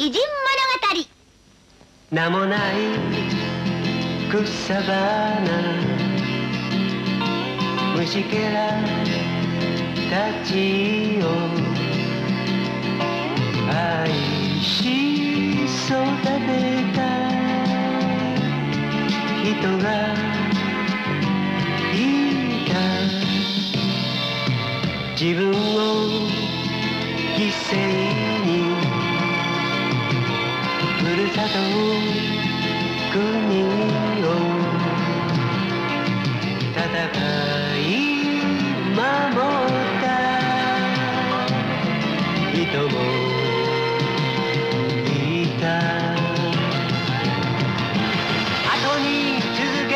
偉人物語。名もない草花虫けらたちを愛し育てた人がいた。自分を犠牲にふるさと国を戦い守った人もいた。後に続け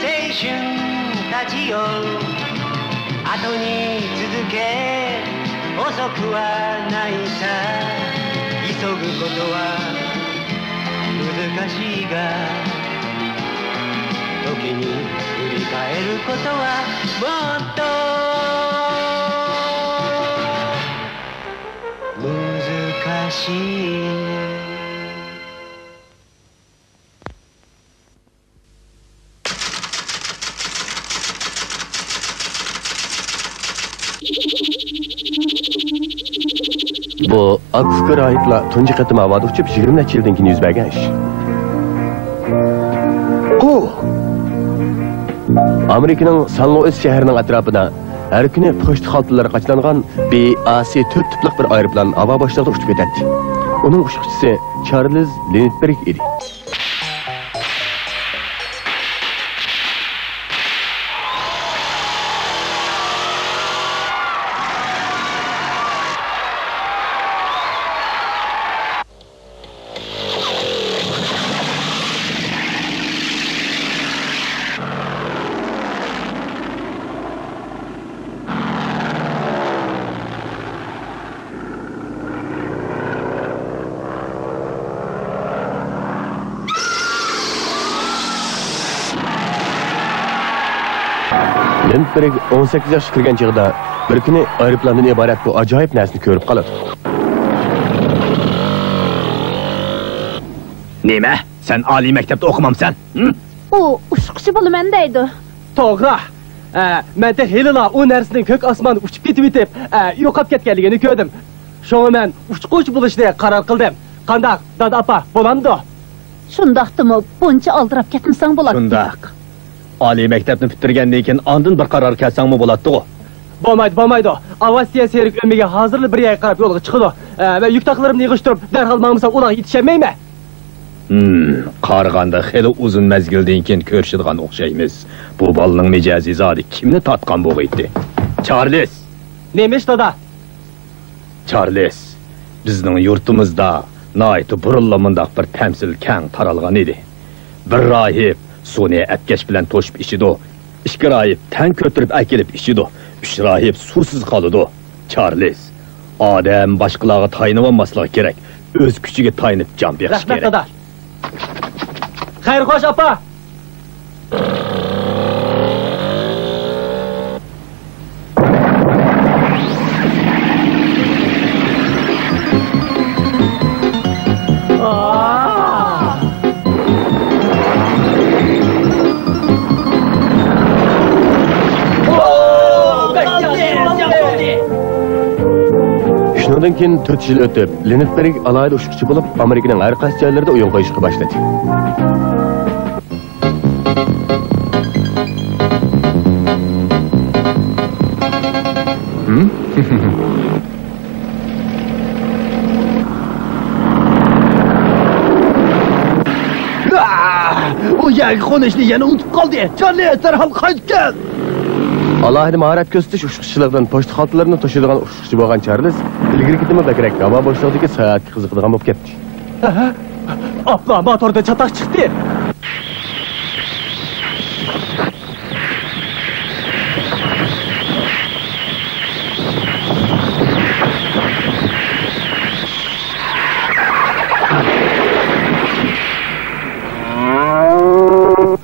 青春たちよ、後に続け遅くはないさ。急ぐことは難しいが、時に振り返ることはもっと難しい。Bu Akfıkır'a aitla tunji qatım avada uçup 20 necha yildan keyin yuz bergan ish. Amerikaning San Luis shahrining atrofida har kuni pochta xaltalari qachlangan BAC 4 tiplik bir aeroplan havo boshlig'ida uchib ketadi. Uning uchiqchisi Charles Lindbergh edi. Lindbergh 18 yoshga kirgan chog'da bir kuni aeroplandan iborat bu ajoyib narsani ko'rib qoladi. Nima? Sen oliy maktabda o'qimamsan? O uçqışı bo'laman deydi. To'g'ri. Men de helila o narsaning ko'k osmon uchib ketib etib, yo'qolib ketganligini ko'rdim. Shunga men uçquch bo'lishga qaror qildim. Qandaq, dada apa, bo'lamdi? Shundaqdimi? Buncha aldirab ketmasang bo'ladi. Shundaq. Oliy maktabni bitirgandan keyin andin bir qaror qilsangmi bo'ladi-ku. Bo'lmaydi. Avasiya serik o'miga hozirli bir yo'l qarab yo'lga chiqdi. Va yuktaqlarimni yig'ishtirib, darhol ma'mulsam ularga yetishmayman. Qarg'anda xeli uzun mezgildan keyin ko'rishadigan o'xshaymiz. Bu bolaning mijozi zodi kimni tatgan bo'g'aydi? Charles. Nemish dada? Charles, bizning yurtimizda naytu burullamındaq bir temsil keng taralgan edi. Bir rahib suni etkeş bilen toşup işido. İki rahib ten kötürüp akilip işido. Üç rahib susuz kalıdo. Charles, adam başqalağa tayınıvanmaslığı gerek. Öz küçüge tayınıp can beqish gerek. Rahmet dada. Xayr xo'sh apa. Shundan keyin 4 yil o'tib, Lindbergh alayda uçuşçu bo'lib, Amerikaning har qaysi joylarida o'yin qo'yishga boshladi. O yangi qo'nishni yana unutib qoldi. Charles, darhol qaytib kel. Alohida mahorat ko'rsatish uçuşchilardan pochta xaltalarini to'shadigan uçuşchi bo'lgan Charles ilgari ketimi bakrak havo boshlig'iga sayohatga qiziqadigan bo'lib ketdi. Abla motorda chatoq chiqdi.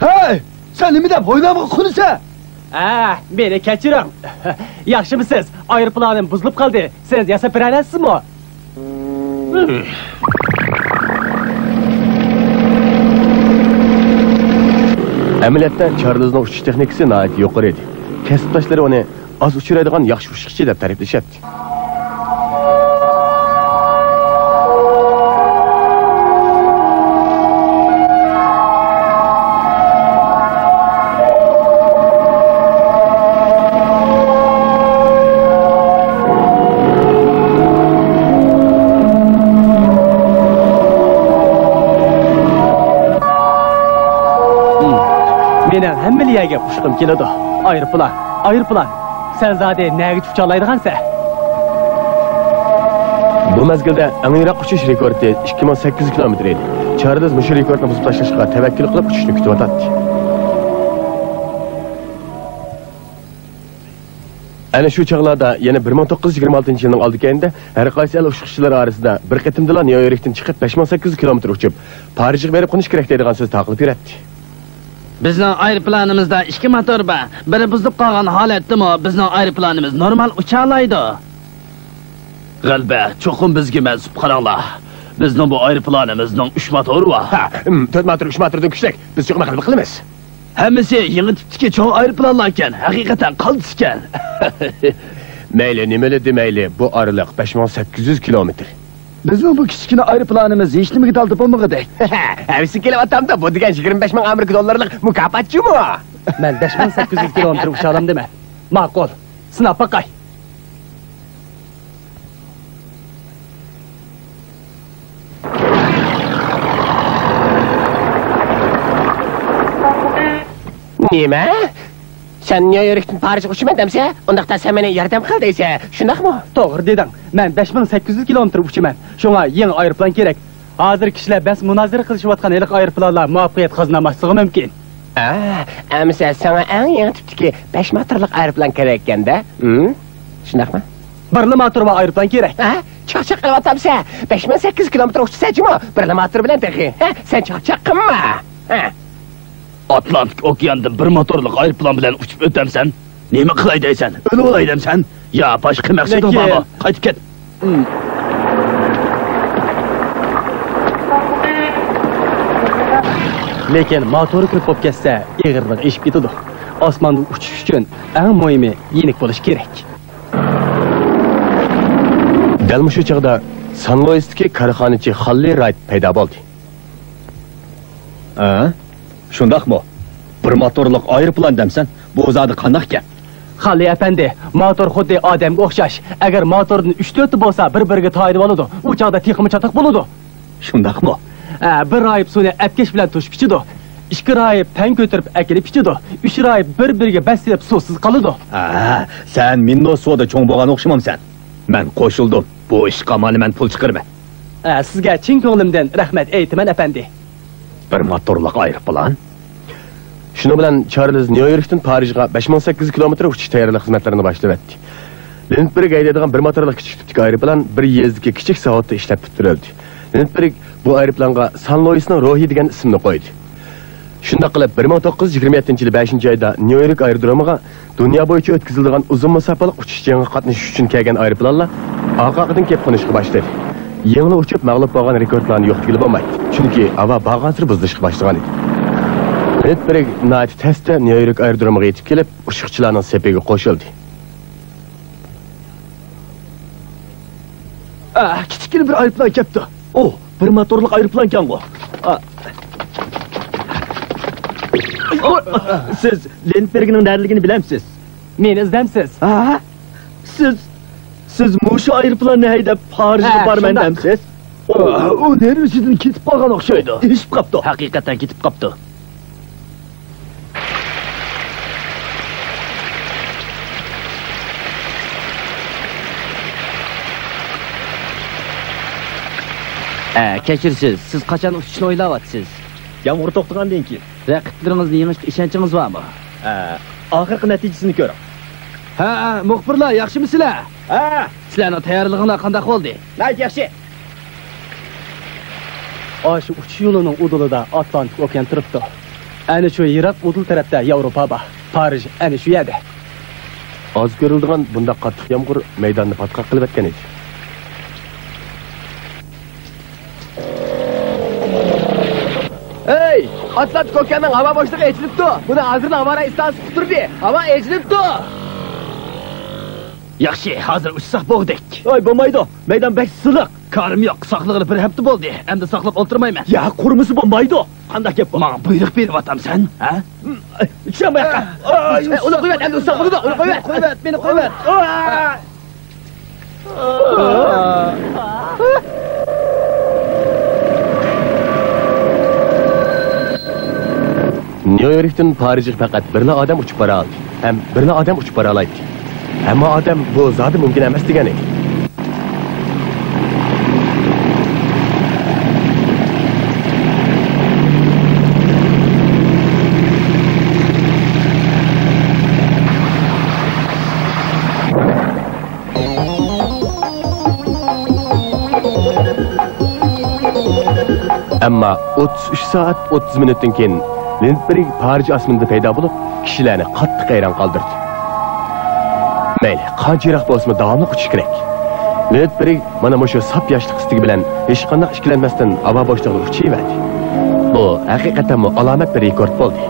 Hey! Sen nima deb o'ynamga qo'nisa? Beni kechiring. Yaxshimisiz? Aeroplanim buzilib qoldi. Siz yasab berasizmi? Amaliyotda Charlesning uchish texnikasi nihoyat yuqori edi. Kasbdoshlari uni az uchiradigan yaxshi uchiqchi deb ta'riflashyapti. Mening hamma liyaga qushqim keladi. Aeroplan. Sen zade nega ucha oladigansan? Bu mezgilda eng yiroq uchish rekordi 2800 kilometr edi. Charles mush rekordni buzib tashlashga tavakkul qilib uchishni kutyapti. Ana shu chaqlarda yana 1926-yilning oldikayında har qaysi el uchiqchilar orasida bir qatimdalar Nyu-Yorkdan chiqib 5800 kilometr uchib Parijga berib qo'nish kerak deydigan so'z taqilib yuradi. Bizning aeroplanimizda 2 motor bor. Biri buzib qolgan holatdami, bizning aeroplanimiz normal ucha oladi. G'alba, cho'qim bizga mansub qaranglar. Bizning bu aeroplanimizning 3 motori bor. Ha, 4 motor, 3 motordan kuchlik. Biz cho'qima qilib qilamiz. Hammasi yangi tipdagi cho'ng aeroplanlar ekan, haqiqatan qaldis ekan. Mayli, nimali demayli, bu oraliq 5800 kilometr. Bizning bu kichkina aeroplanimiz hech nimaga dalda bo'lmaganidek. Avisi kelyapti-da, bu degan 25 ming Amerika dollarlik mukofotchimi? Men 5800 kilometr ucha olaman dema. Ma'qul. Sinab boqay. Nima? Sen Nyu-Yorkdan Parijga uchaman demsa, undaqda sen meni yordam qil deysa, shundaqmi? To'g'ri deding. Men 5800 kilometr uchaman. Shunga yangi aeroplan kerak. Hozir kishilar bas munozara qilishayotgan ilk aeroplanlar muvaffaqiyat qozonmasligi mumkin. Amsa sana eng yangi tipdagi 5 motorlik aeroplan kerak ekanda? Shundaqmi? Birli motor va aeroplan kerak. Chaqchaq qilyapsan. 5800 kilometr uchsajmi? Birli motor bilan texi. Sen chaqchaq qilma. Atlantik okeandan bir motorlik aeroplan bilan uchib o'tamsan, nima qilay deysan? O'lib olay demsan? Ya, boshqa maqsadim bormi? Qaytib ket. Lekin motori ko'p bo'lib ketsa, eg'irlik eshib ketadi. Osmonda uchish uchun eng muhimi yenik bo'lish kerak. Dal shu chaqda San Luisdagi korxonachi Xalli Wright paydo bo'ldi. Shundaqmi? Bir motorlik aeroplan demsan, bu o'zadi qanday ekan? Xalli apandi, motor xuddi odamga o'xshash. Agar motorning 3-4 bo'lsa, bir-biriga to'yib oladi. U chaqda texmi chatoq bo'ladi. Shundaqmi? Bir rayib suvni apkesh bilan to'shib ichidi. 2 rayib pan ko'tarib akilib ichidi. 3 rayib bir-biriga basilib suvsiz qoladi. Sen minno suvda cho'ng bo'lgan o'xshamamsan. Men qo'shildim. Bu ishga men pul chiqarma. Sizga chin ko'nglimdan rahmat aytaman apandi. Bir motorlik aeroplan. Shuni bilan Charles Nyu-Yorkdan Parijga 5800 kilometr uchish tayyorlik xizmatlarini boshlab o'tdi. Lindberg haydaydigan bir motorlik kichik tipdagi aeroplan bir yezdagi kichik soatda ishlab bitirildi. Lindberg bu aeroplanga San Luisning Rohi degan ismni qo'ydi. Shunda qilib 1927-yil 5-oyda Nyu-York aerodromiga dunyo bo'yicha o'tkaziladigan uzun masofalik uchish qatnashish uchun kelgan aeroplanlar orqadan kelib qo'nishga boshladi. Yangi uchib mag'lub bo'lgan rekordlarni yo'qotib bo'lmaydi. Chunki havo bag'asir buzilishga boshlagan edi. Lindberg nihoyat tezda Nyu-York aerodromiga yetib kelib, uchiqchilarning sepiga qo'shildi. Kichkina bir aeroplan kelibdi. Bir motorlik aeroplan ekan bu. Siz Lindbergning darligini bilamsiz? Meni izdamsiz? Siz mushu aeroplanni haydab Parijga borman demsiz? U nervisidan ketib qolgan o'xshaydi. Eshib qopti. Haqiqatan ketib qopti. Kechirsiz, siz qachon uchishni o'ylayapsiz? Yomg'ir to'xtagandan keyin. Raqiblaringizni yengishga ishonchingiz bormi? Oxirgi natijasini ko'ring. Muxbirlar, yaxshimisizlar? Sizlarning tayyorlig'inglar qanday bo'ldi? Yaxshi. Shu uchish yo'lining udulida Atlantik okean turibdi. Ana shu yiroq udul tarafda Yevropa bor. Parij ana shu yerda. Oz ko'rildigan bunda qattiq yomg'ir maydonni patqoq qilib o'tgan edi. Atlantik okeanning havo boshlig'i echilibdi. Buni hozir avara istansiyasi tuturdi. Havo echilibdi. Yaxshi, hozir uçsaq bo'ldik. Oy, bo'lmaydi. Meydan bek siliq. Karim yo'q, saqlig'ini bir hafta bo'ldi. Endi saqlab o'ltirmayman. Ya, qurmisi bo'lmaydi. Qanday gap bu? Menga buyruq beryapsan, ha? Tusham bu yoqqa. Uni qo'yvat, endi ustoq bo'ldi. Uni qo'yvat. Qo'yvat, meni qo'yvat. Nyu-Yorkdan Parijga faqat birla odam uchib bora oldi. Ham birla odam uchib bora oladi. Hamma odam bu zodi mumkin emas degan edi. Ammo 33 soat 30 minutdan keyin Lindbergh Parij osmonida paydo bo'lib, kishilarni qattiq hayron qoldirdi. Mayli, qancha yiroq bo'lsa davomli uchish kerak. Lindbergh mana shu sap yoshlik istigi bilan hech qanday ishkilanmasdan havo boshlig'iga uchayverdi. Bu haqiqatan alomat bir rekord bo'ldi.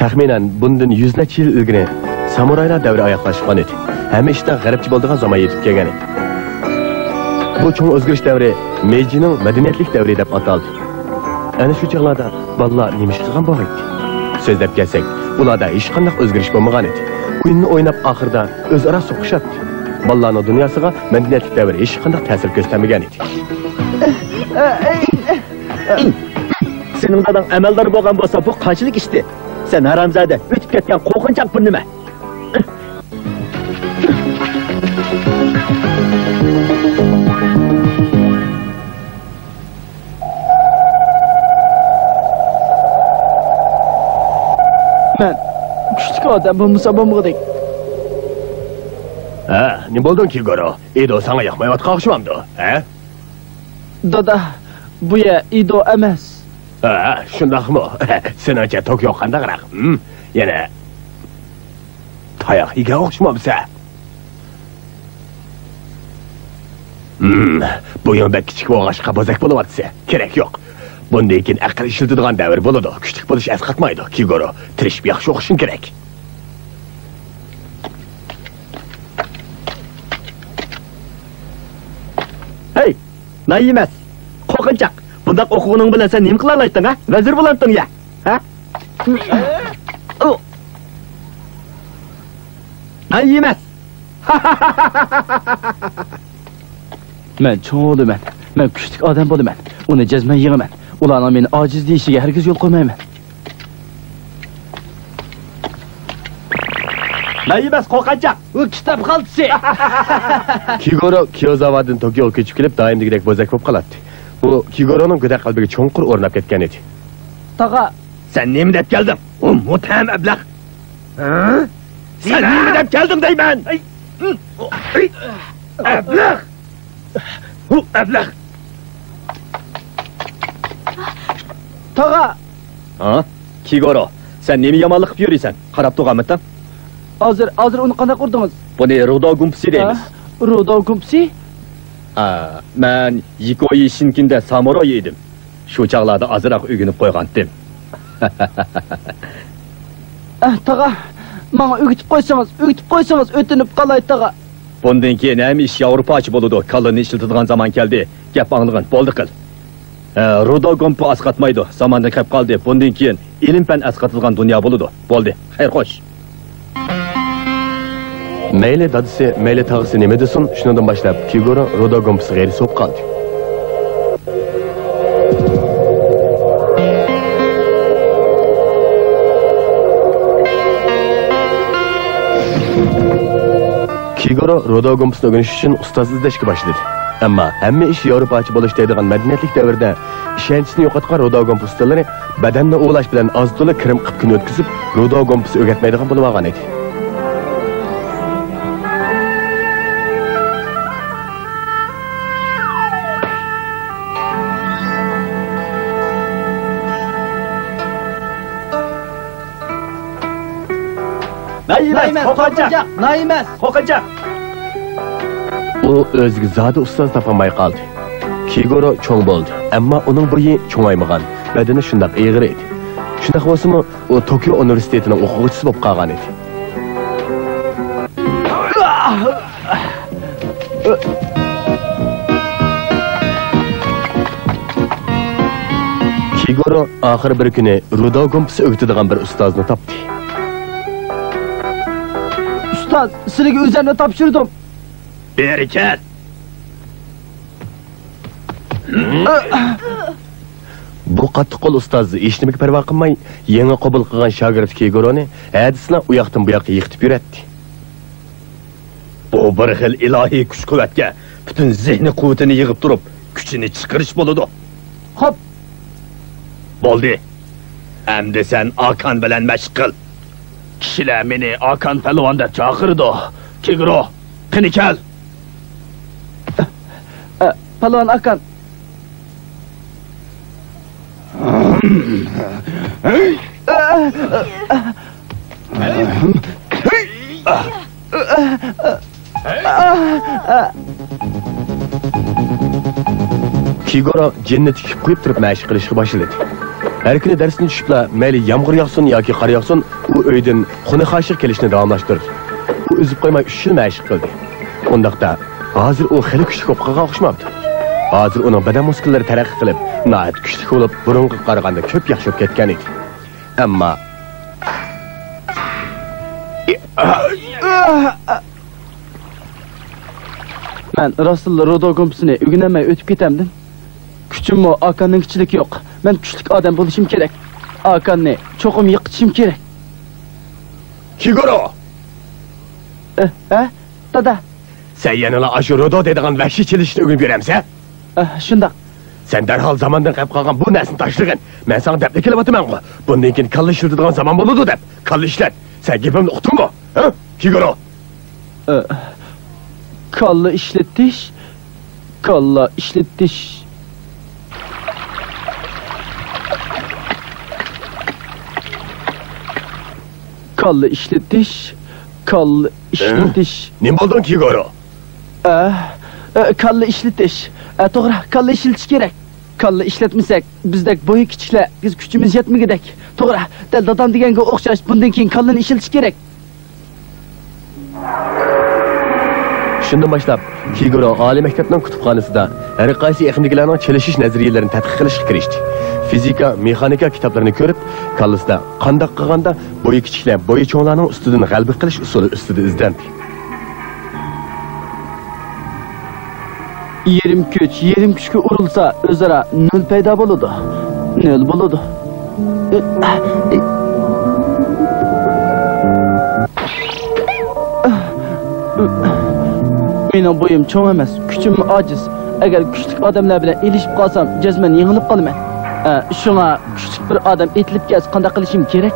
Taxminan bundan 100 necha yil ilgari samuraylar davri oyoqlashgan edi. Hamma ishda g'arbchi bo'ldigan zaman yetib kelgan edi. Bu cho'ng o'zgarish davri Meijining madaniyatlik davri deb ataldi. Ana shu chog'larda bolalar nima ish qilgan bo'lgan? So'zlab kelsak, ularda hech qanday o'zgarish bo'lmagan edi. O'yinni o'ynab oxirida o'zaro so'qishadi. Bolalarning dunyosiga madaniyatlik davri hech qanday ta'sir ko'rsatmagan edi. Sening dadang amaldor bo'lgan bo'lsa, bu qanchalik ishdi? Sen haramzada o'tib ketgan qo'rqinchoq bir nima? Men kuchli odam bo'lmasa bo'lmadik. Ha, nima bo'lding Kigoro? Edo senga yoqmayotgan o'xshamamdi, ha? Dada, bu ya Ido emas. Ha, shundaqmi? Sencha Tokyo qandaqroq? Yana tayoq yegan o'xshamabsa. Bu yo'lda kichik o'g'ashqa bozak bo'lyapsa, kerak yo'q. Bundan keyin aql ishlatadigan davr bo'ladi. Kuchlik bo'lish asqatmaydi, Kigoro. Tirishib yaxshi o'qishing kerak. Hey, nay emas. Qo'rqinchoq. Bundaq o'qig'ing bilan sen nima qila olasding, ha? Vazir bo'landing ya. Ha? Nay emas. Men cho'ng bo'laman. Men kuchli odam bo'laman. Uni jazman yig'aman. Ularning meni ojiz deyishiga hargiz yo'l qo'ymayman. Nay emas, qo'rqinchoq. U kitob xaltisi. Kigoro Kyozawadan Tokyoga ko'chib kelib, doimdagidek bozak bo'lib qoladi. Bu Kigoroning go'dak qalbiga cho'nqur o'rnab ketgan edi. Tog'a, Sen nima deb kelding? Mutam ablah. Sen nima deb kelding deyman? Ablah. Ablah. tog'a. Ha? Kigoro, sen nima yomonlik qilib yuriysan? Qarab turganmisan? Hozir uni qanday qurdingiz? Buni Rudo gumpsi deymiz. Rudo gumpsi? Men Yikoyi Shinkinda samuray edim. Shu chaqlarda azroq o'rganib qo'ygandim. Tog'a, menga o'gitib qo'ysangiz o'tinib qolay tog'a. Bundan keyin ham ish Yevropachi bo'ladi. Kalini ishlatadigan zaman keldi. Gap anglag'in, bo'ldi qil. Rudo gumpi asqatmaydi. Zamonda kelib qoldi. Bundan keyin ilm-fan asqatilgan dunyo bo'ladi. Bo'ldi. Xayr xo'sh. Mayli dadisi, mayli tog'isi nima desin, shundan boshlab Kigoro Rudo gumpisi g'ayri so'p qoldi. Kigoro Rudo gumpisini o'rganish uchun ustoz izlashga boshladi. Ammo hamma ish Yevropachi bo'lish deydigan madaniyatlik davrida ishonchni yo'qotgan Rudo gumpis ustalari badanni o'g'lash bilan oz to'la kirim qilib kun o'tkazib, Rudo gumpisi o'rgatmaydigan bo'lib olgan edi. Naymas, qo'qinjaq, naymas. Qo'qinjaq. U o'ziga zodi ustoz topolmay qoldi. Kigoro cho'ng bo'ldi, ammo uning bo'yi cho'ngaymagan, badani shundoq ig'ir edi. Shundoq bo'lsa-mu, u Tokio universitetining o'quvchisi bo'lib qolgan edi. Kigoro oxir bir kuni Rudo Gompsi o'g'itadigan bir ustozni topdi. Ustoz, sizga o'zimni topshirdim. Beri kel. Bu qattiqqo'l ustoz hech nimaga parvo qilmay, yangi qabul qilgan shogird Kigoroni hadisni u yoqdan bu yoqqa yiqitib yuratdi. Bu bir xil ilohiy kuch-quvvatga butun zehni quvvatini yig'ib turib, kuchini chiqarish bo'ladi. Xo'p, Bo'ldi. Endi sen Akan bilan mashq qil. kishilar meni Akan palvon deb chaqirdi. Kigoro, qani kel. Palvon Akan. Kigoro jinni tikib qo'yib turib mashq qilishga boshladi. Har kuni darsni tushibla, mayli yomg'ir yog'sin yoki qor yog'sin, u uydan xona xoshiq kelishni davomlashtirdi. U uzib qo'ymay 3 yil mashq qildi. Undaqda hozir u xili kuchli bo'lib qolgan o'xshamabdi. Hozir uning badan muskallari taraqqiy qilib, nihoyat kuchli bo'lib, burunga qaraganda ko'p yaxshi bo'lib ketgan edi. Ammo Men Rasul Rudo Gompsini o'rganmay o'tib ketamdim. Kuchimmi Akanning kuchiligi yo'q. Men kuchli odam bo'lishim kerak. Akanni cho'qim yiqitishim kerak. Kigoro, Dada. sen yana ashu Rudo dedigan vahshiy chelishni o'rganib yuramsan? Shundoq. Sen darhol zamondan qolib qolgan bu narsani tashlagin. Men sana deb kelyapman-ku. Bundan keyin kalla ishlatadigan zamon bo'ladi deb. Kalla ishlat. Sen gapimni uqdingmi? Ha? Kigoro. Kalla işletiş. Kalla işletiş. Kalla işletiş. Kalla işletiş. Ne bo'lding Kigoro? Kalla işletiş. To'g'ri, kalla işletish kerak. Kalla ishlatmasak, bizdek bo'yi kichiklar, biz kuchimiz yetmagidek. To'g'ri, dal dadam deganga o'xshash, bundan keyin kallani ishlatish kerak. Shundan boshlab Kigoro oliy maktabning kutubxonasida har qaysi yaqindagilarning chelishish nazariyalarini tadqiq qilishga kirishdi. Fizika, mexanika kitoblarini ko'rib, kallasida qanday qilganda bo'yi kichiklar, bo'yi cho'nglarning ustidan g'alaba qilish usuli ustida izlandi. Yerim kuchga urilsa, o'zaro nol paydo bo'ladi. Nol bo'ladi. Mening bo'yim cho'ng emas, kuchim ojiz. Agar kuchli odamlar bilan elishib qolsam, jazman yengilib qolaman. Shunga kuchli bir odam etilib kelsa, qanday qilishim kerak?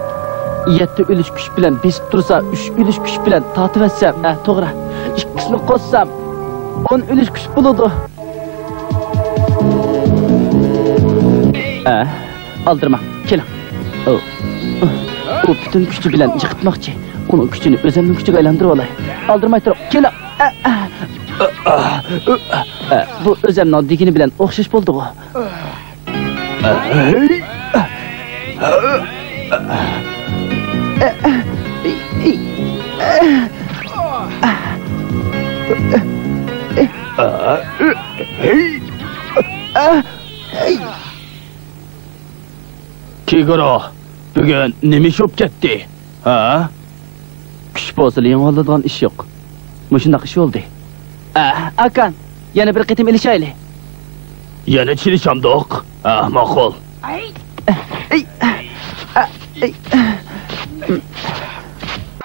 7 ulush kuch bilan besib tursa, 3 ulush kuch bilan tortib olsam, to'g'ri. Ikkisini qo'shsam 10 ulush kuch bo'ladi. Aldirma, keling. U butun kuchi bilan yiqitmoqchi. Uning kuchini o'zimning kuchiga aylantirib olay. Aldirmay turib, keling. Bu o'zimning oddigini bilan o'xshash bo'ldi-ku. Kigoro, bugun nima ish bo'lib ketdi? Kuch bosiligan oladigan ish yo'q. Mushunday ish bo'ldi. Akan, yana bir qitim ilishayli. Yana chilishamdoq. Ma'qul.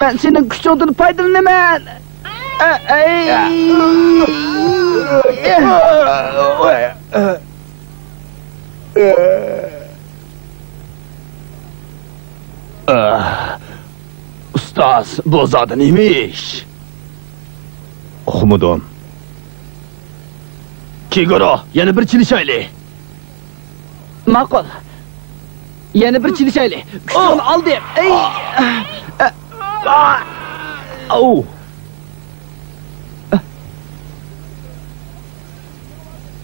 Men sening kuchingdan foydalanaman. Ustoz, bu zot nima ish? Uqmadim. Kigoro, yana bir chilishayli. Ma'qul. Yana bir chilishayli. Kuchini oldim. Au!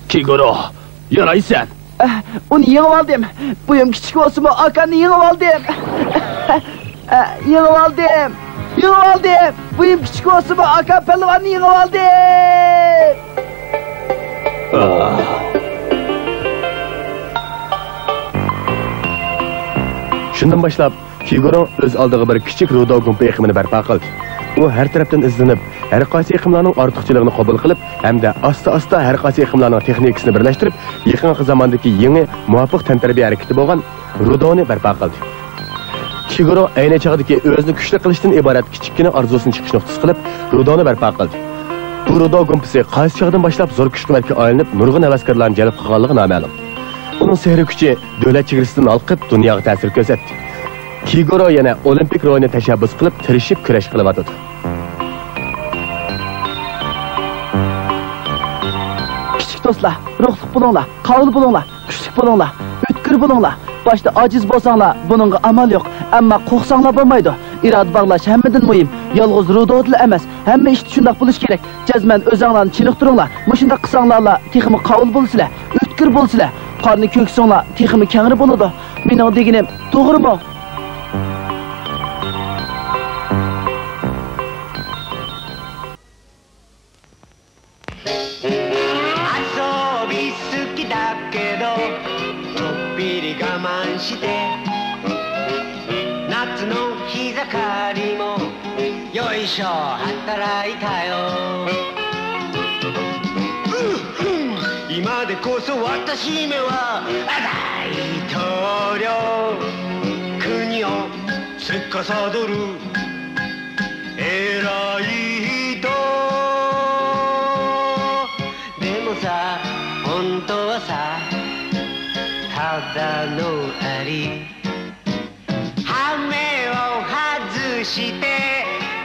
Kigoro, yaraysan. Uni yengib oldim. Buyum kichik bo'lsa-mu, akani yengib oldim. Yengib oldim. Yengib oldim. Buyum kichik bo'lsa-mu, aka palvonni yengib oldim. Shundan boshlab Kigoro o'z oldiga bir kichik rudo gumpi iqimini barpo qildi. U har tarafdan izlanib, har qaysi iqimlarning ortiqchiligini qabul qilib, hamda asta-asta har qaysi iqimlarning texnikasini birlashtirib, yaqinqi zamondagi yangi muvofiq tantarbiya harakati bo'lgan rudoni barpo qildi. Kigoro ayni chog'dagi o'zini kuchli qilishdan iborat kichikgina orzusini chiqish nuqtasi qilib, rudoni barpo qildi. Bu rudo gumpisi qaysi chog'dan boshlab zo'r kuch-quvvatga aylanib, nurg'un havaskorlarni jalb qilganligi noma'lum. Uning sehri kuchi davlat chegarasidan olqib dunyoga ta'sir ko'rsatdi. Kigoro yana olimpik rolni tashabbus qilib, tirishib kurash qilyapti. Kichik do'stlar, ruhliq bo'linglar, qavli bo'linglar, kuchli bo'linglar, o'tkir bo'linglar. Boshda ojiz bo'lsanglar, buningga amal yo'q, ammo qo'rqsanglar bo'lmaydi. Iroda bog'lash hammadan muhim. Yolg'iz rudodli emas, hamma ishda shunday bo'lish kerak. Jazman o'zinglarni chiniqtiringlar. Mushunda qilsanglar, texmi qavli bo'lsizlar, o'tkir bo'lsizlar. Qarni ko'ksinglar, texmi kengri bo'ladi. Mening deganim to'g'rimi?して夏の日盛りもよいしょ働いたよ今でこそ私めは大統領国を司る偉い人でもさ本当はさただのアリ羽目を外して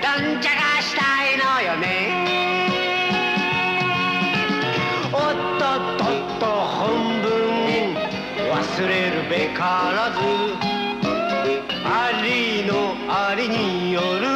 どんちゃかしたいのよねおっとっとっと本分忘れるべからずアリのアリによる